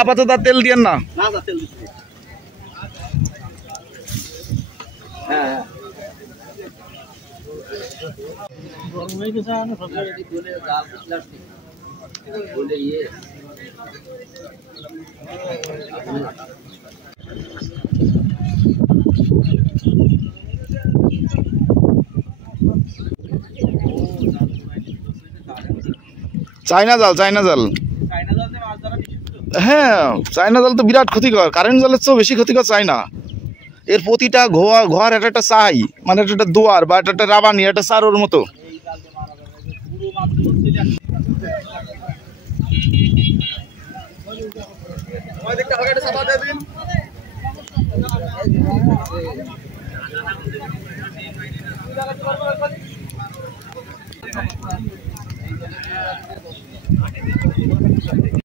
আপাতত তেল দিয়েন না। চায়না জাল, চায়না জাল। হ্যাঁ, চায়না জাল তো বিরাট ক্ষতিকর, কারেন্ট জালের চেয়েও বেশি ক্ষতিকর চায়না। এর প্রতিটা ঘর একটা চাই, মানে একটা দুয়ার বা একটা রাবানি, একটা চারোর মতো।